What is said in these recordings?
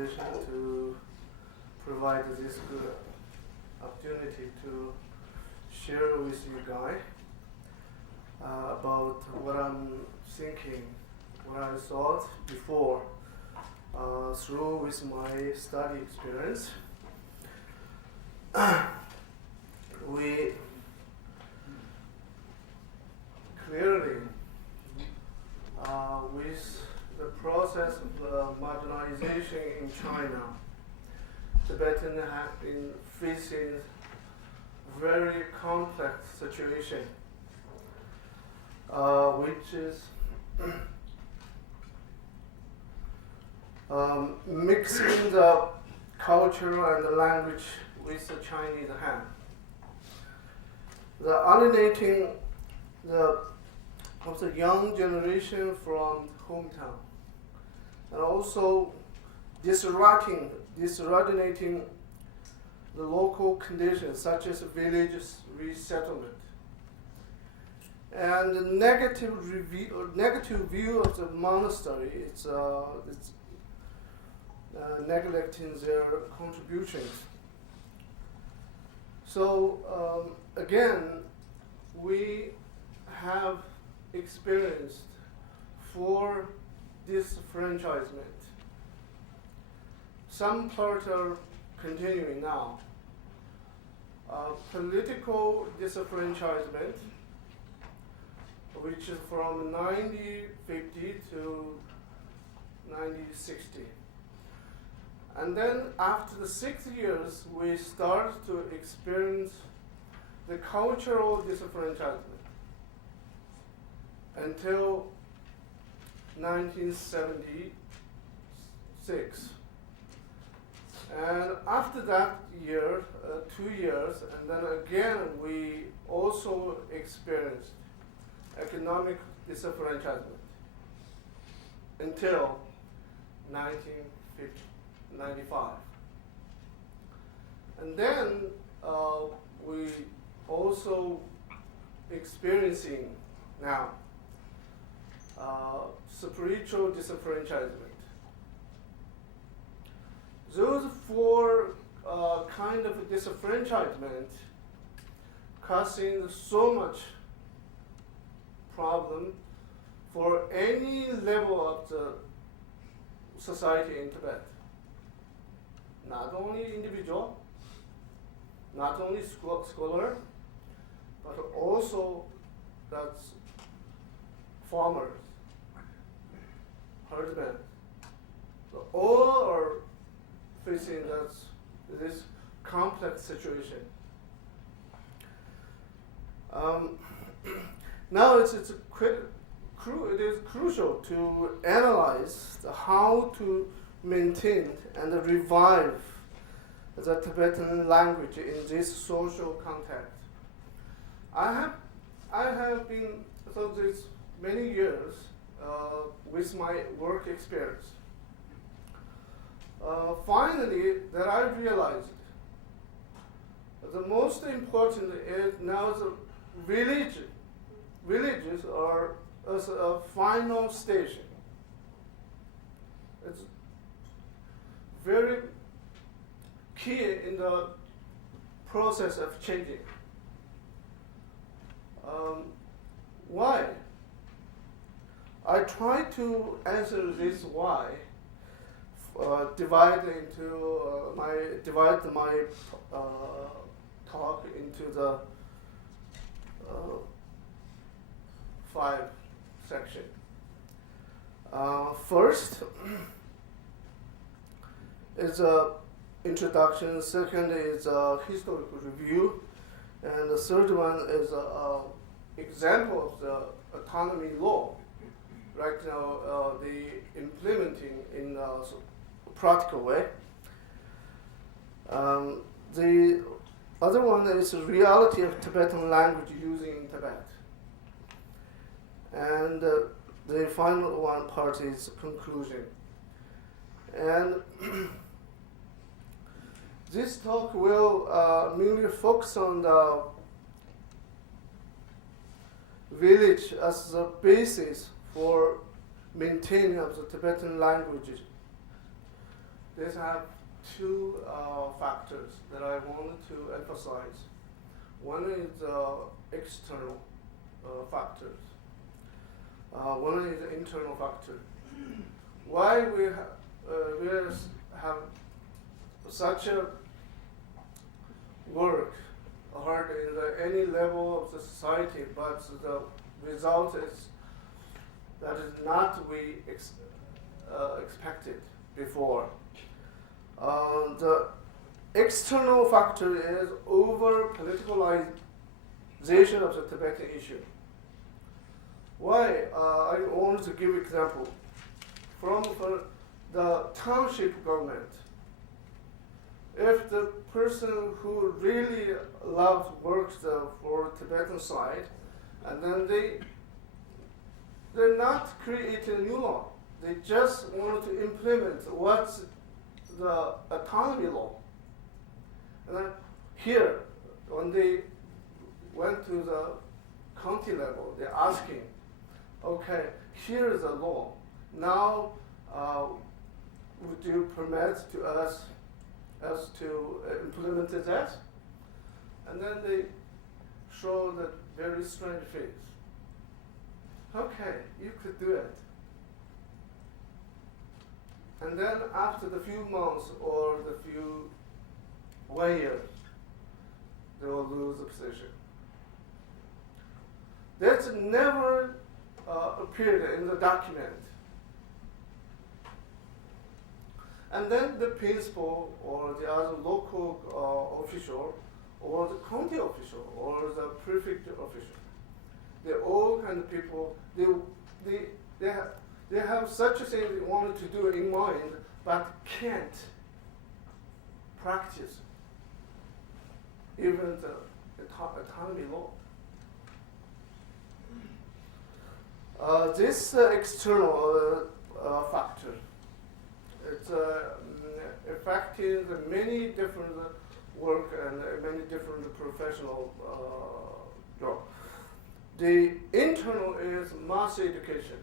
Foundation to provide this good opportunity to share with you guys about what I'm thinking, what I thought before through with my study experience. We clearly, with the process of modernization in China, Tibetans have been facing very complex situation, which is mixing the culture and the language with the Chinese hand. The alienating of the young generation from hometown, and also disrupting the local conditions such as village resettlement, and the negative view of the monastery. It's neglecting their contributions. So again, we have experienced for disfranchisement. Some parts are continuing now. Political disenfranchisement, which is from 1950 to 1960. And then after the 6 years, we start to experience the cultural disenfranchisement until 1976. And after that year, 2 years, and then again we also experienced economic disenfranchisement until 1995. And then we also experiencing now spiritual disenfranchisement. Those four kind of disenfranchisement causing so much problem for any level of the society in Tibet. Not only individual, not only scholar, but also that's farmers, herdsmen. So all are facing this complex situation. Now it is crucial to analyze how to maintain and revive the Tibetan language in this social context. I have been through this many years with my work experience. Finally, that I realized the most important is now the villages are as a final station. It's very key in the process of changing. Why? I try to answer this why. Divide my talk into the 5 sections. First is a introduction. Second is a historical review, and the third one is a example of the autonomy law. Right now, the implementing in a practical way. The other one is the reality of Tibetan language using in Tibet. And the final one part is conclusion. And this talk will mainly focus on the village as the basis for maintaining of the Tibetan language. these have two factors that I wanted to emphasize. One is external factors. One is the internal factor. Why we have such a work hard in any level of the society, but the result is that is not we expected before. The external factor is over politicalization of the Tibetan issue. Why? I want to give example from the township government. If the person who really loves works for Tibetan side, and then they're not creating a new law. They just want to implement what's the autonomy law. And then here, when they went to the county level, they're asking, okay, here is a law. Now, would you permit to us to implement that? And then they show that very strange face. Okay, you could do it. And then after the few months or the few 1 year, they will lose the position. That's never appeared in the document. And then the principal or the other local official or the county official or the prefect official, they're all kind of people, they have such a thing they wanted to do in mind, but can't practice even the autonomy law. This external factor, it's affecting the many different work and many different professional jobs. The internal is mass education.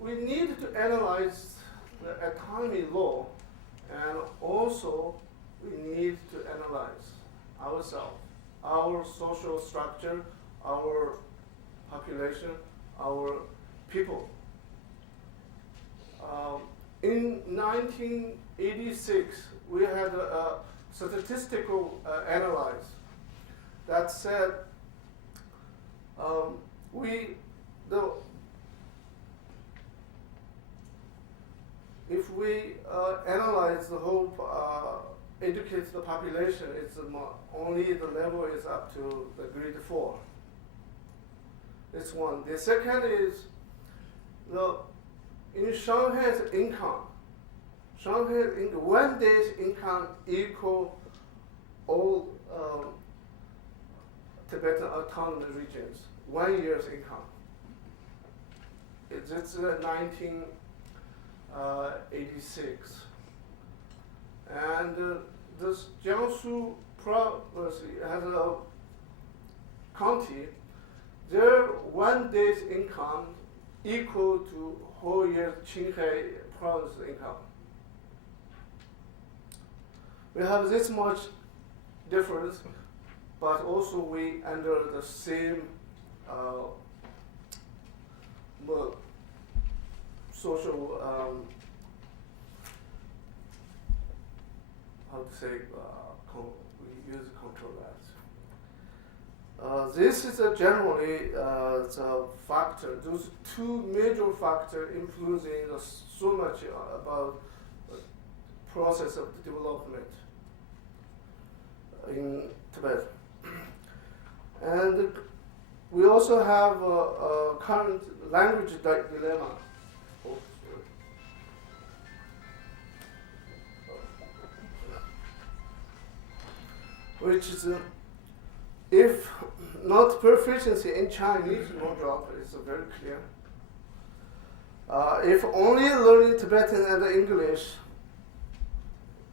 We need to analyze the autonomy law, and also we need to analyze ourselves, our social structure, our population, our people. In 1986, we had a statistical analysis that said if we analyze the whole educated population, it's only the level is up to the grade 4. That's one. The second is in Shanghai's income. Shanghai's 1 day's income equal all Tibetan autonomous regions. 1 year's income. It's 1986. And this Jiangsu province has a county. Their 1 day's income equal to whole year Qinghai province income. We have this much difference, but also we under the same social how to say we use control that. This is generally the factor. Those two major factors influencing so much about the process of the development in Tibet. And we also have a current language dilemma. Which is, if not proficiency in Chinese, no job, it's very clear. If only learning Tibetan and English,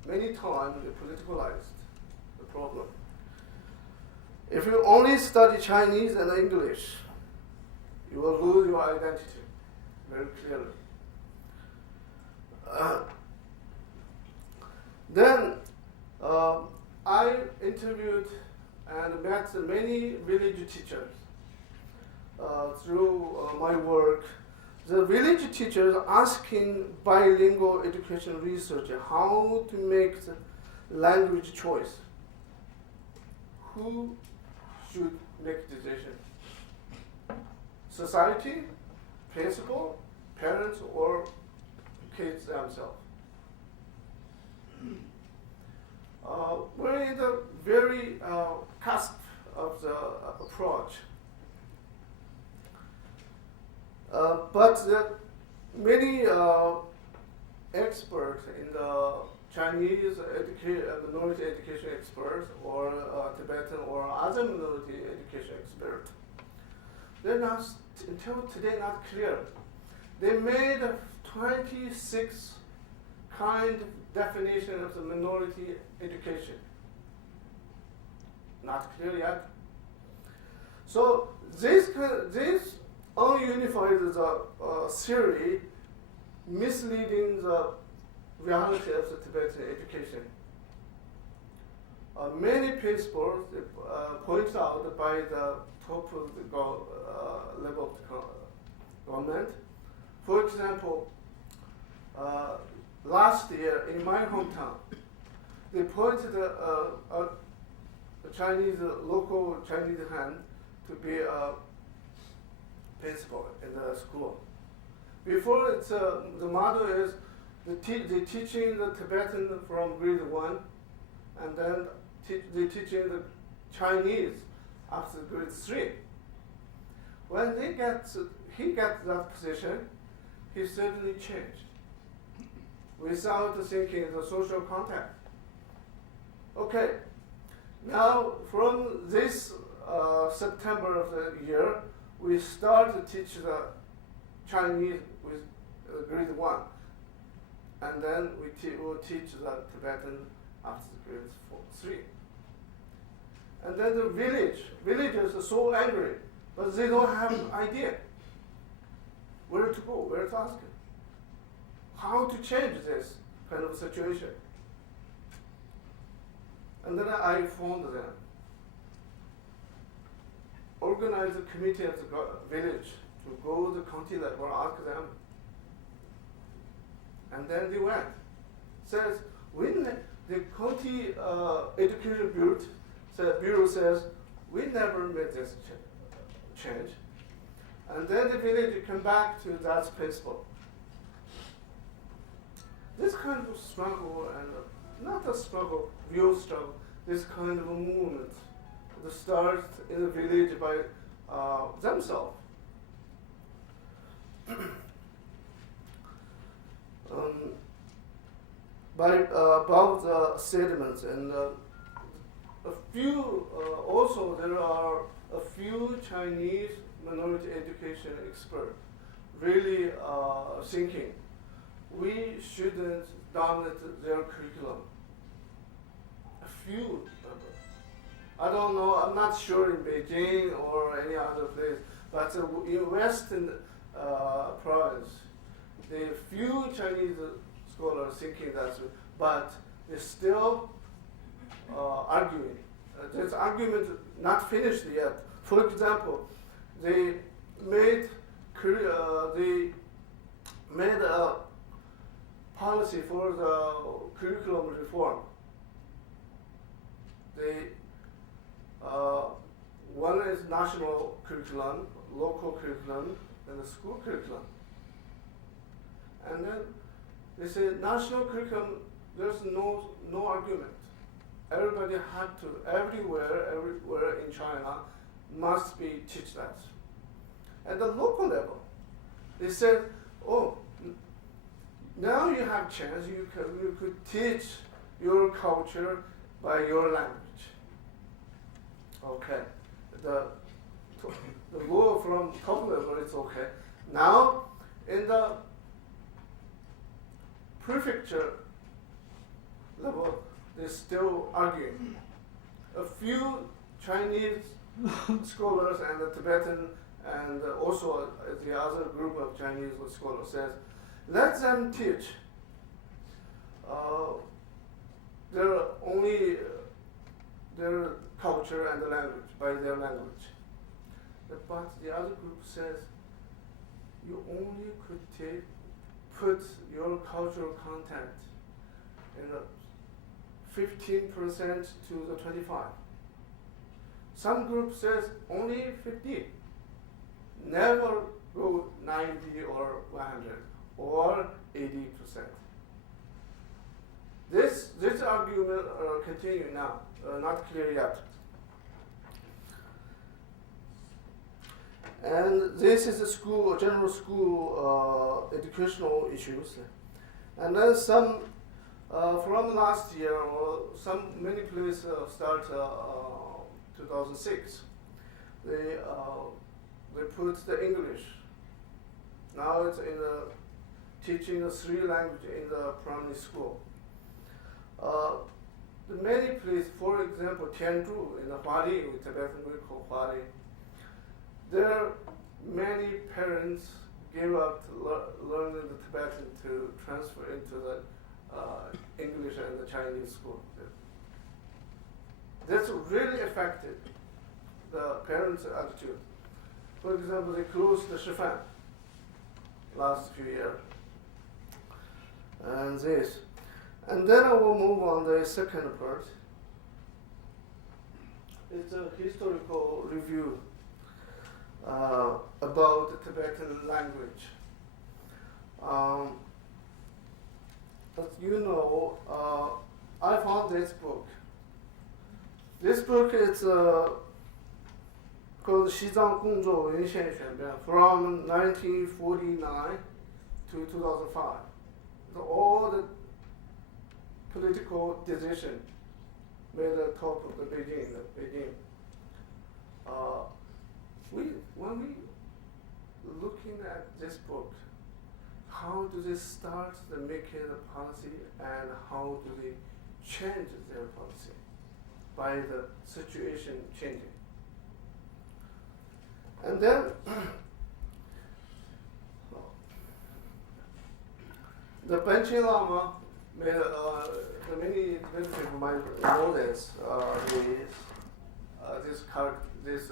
many times they politicalized the problem. If you only study Chinese and English, you will lose your identity. very clearly. Then I interviewed and met many village teachers through my work. The village teachers asking bilingual education researcher how to make the language choice. Who should make decision? Society, principal, parents, or kids themselves? We're in the very cusp of the approach. But many experts in the Chinese minority education experts or Tibetan or other minority education experts, they're not, until today, not clear. They made 26 kind of definition of the minority education. Not clear yet. So this ununified theory misleading the reality of the Tibetan education. Many principles pointed out by the top of the level of the government. For example, last year in my hometown, they appointed a local Chinese Han to be a principal in the school. Before, the model is they teaching the Tibetan from grade 1, and then they teaching the Chinese after grade 3. When he got that position, he suddenly changed without thinking the social contact. Okay, now from this September of the year, we start to teach the Chinese with grade 1, and then we'll teach the Tibetan after grade 3. And then the villagers are so angry, but they don't have an idea where to go, where to ask him, how to change this kind of situation. And then I phoned them, organized a committee at the village to go to the county level, ask them. And then they went. Says, when the county education bureau says, we never made this change. And then the village come back to that principle. This kind of struggle, and not a struggle, real struggle, this kind of a movement that starts in the village by themselves. About the sediments, and a few, also there are a few Chinese minority education experts really thinking we shouldn't dominate their curriculum. A few, I don't know, I'm not sure in Beijing or any other place, but in Western province, the few Chinese scholars thinking that, but they're still arguing. This argument not finished yet. For example, they made a policy for the curriculum reform. One is national curriculum, local curriculum, and the school curriculum. And then they say national curriculum, there's no argument. Everybody had to, everywhere in China, must be teach that. At the local level, they said, oh, now you have chance, you could teach your culture by your language. Okay, the law from top level is okay. Now, in the prefecture level, they're still arguing. A few Chinese scholars and the Tibetan and also the other group of Chinese scholars says, let them teach their culture and the language by their language. But the other group says you only could put your cultural content in 15% to the 25. Some group says only 50. Never go 90 or 100 or 80%. This argument continue now, not clear yet. And this is a general school educational issues. And then some, from last year, or many places start 2006, they put the English. Now it's in the teaching the 3 languages in the primary school. The many places, for example, Tianzhu in the Huali, with Tibetan we call Huali, there many parents gave up learning the Tibetan to transfer into the English and the Chinese school. That's really affected the parents' attitude. For example, they closed the Shifan last few years. And this. And then I will move on the second part. It's a historical review about the Tibetan language. As you know, I found this book. This book is called 西藏共作文献选编 from 1949 to 2005. So all the political decision made the top of the Beijing. When we looking at this book, how do they start the making the policy and how do they change their policy by the situation changing? And then the Panchen Lama made many people might know this this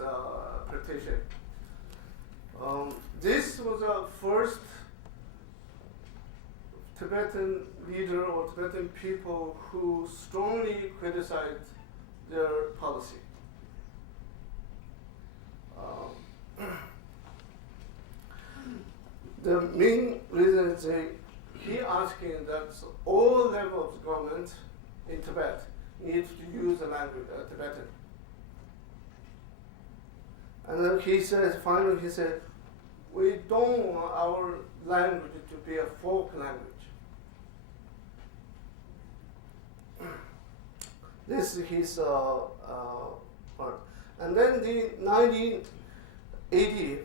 petition. This was the first Tibetan leader or Tibetan people who strongly criticized their policy. The main reason is he asking that all levels of government in Tibet need to use the language Tibetan. And then finally he said, we don't want our language to be a folk language. This is his part. And then the 1980,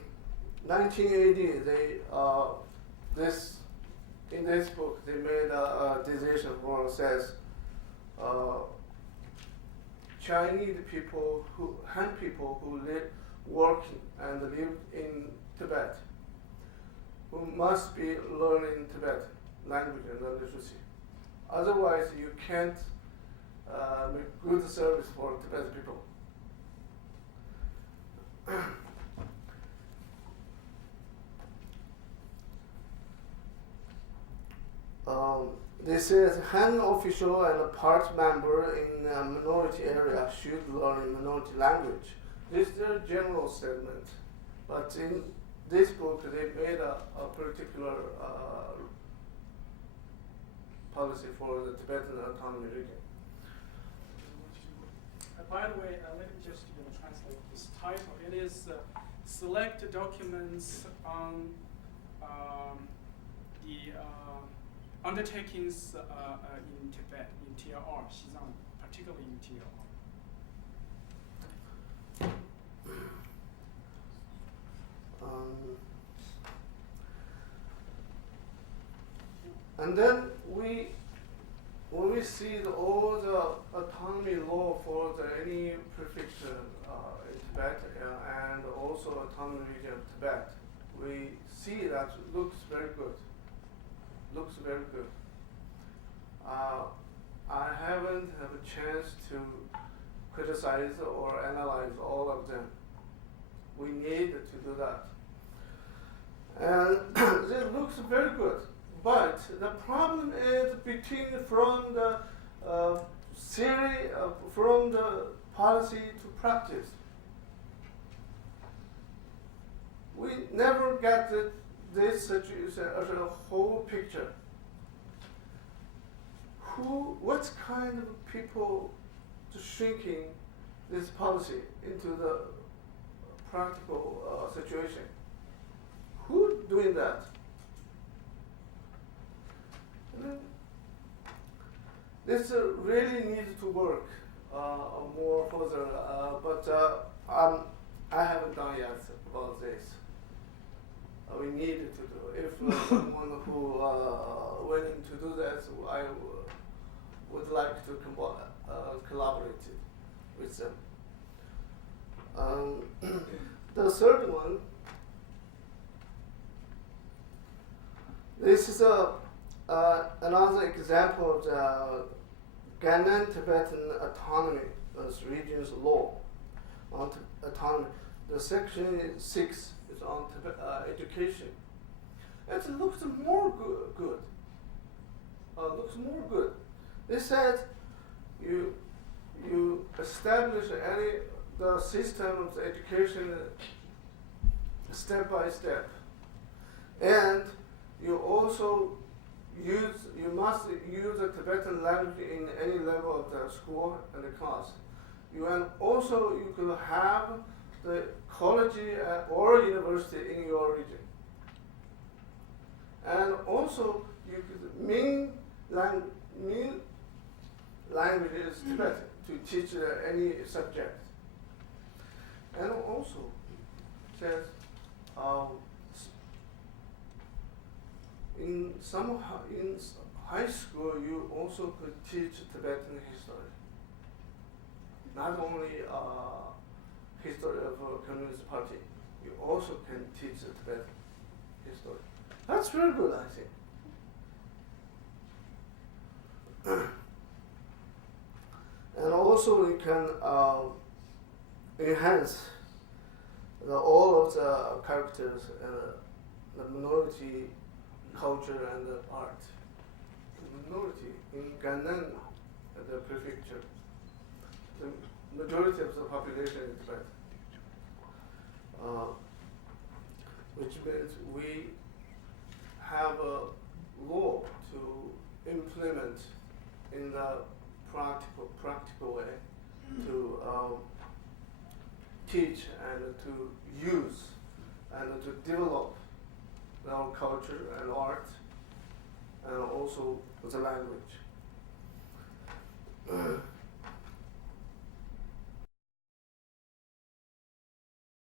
in this book, they made a decision where it says Chinese people, Han people who work and live in Tibet, who must be learning Tibetan language and literacy. Otherwise, you can't make good service for Tibetan people. They said Han official and a part member in a minority area should learn minority language. This is their general statement, but in this book they made a particular policy for the Tibetan autonomy region. By the way, let me just translate this title. It is select documents on the undertakings in Tibet, in TLR, Xizang, particularly in TLR. And then when we see all the autonomous autonomy law for any prefecture in Tibet and also autonomous region of Tibet, we see that looks very good. Looks very good. I haven't had a chance to criticize or analyze all of them. We need to do that. And it looks very good. But the problem is from the theory, from the policy to practice. We never get this situation as a whole picture. What kind of people shrinking this policy into the practical situation? Who doing that? This really needs to work more further, but I haven't done yet about this. We need to do. If someone who willing to do that, I would like to collaborate with them. The third one. This is another example of the Gannan Tibetan autonomy as region's law on autonomy. The section 6 is on education. It looks more good. Looks more good. They said you establish the system of the education step by step, and you also must use the Tibetan language in any level of the school and the class. You could have the college or university in your region. And also you could main language is Tibetan to teach any subject. And also says in high school, you also could teach Tibetan history. Not only history of Communist Party, you also can teach Tibetan history. That's very good, I think. And also you can enhance all of the characters and the minority culture and art. The minority in Gannan, the prefecture, the majority of the population in Tibet, which means we have a law to implement in the practical way to teach and to use and to develop our culture and art and also the language.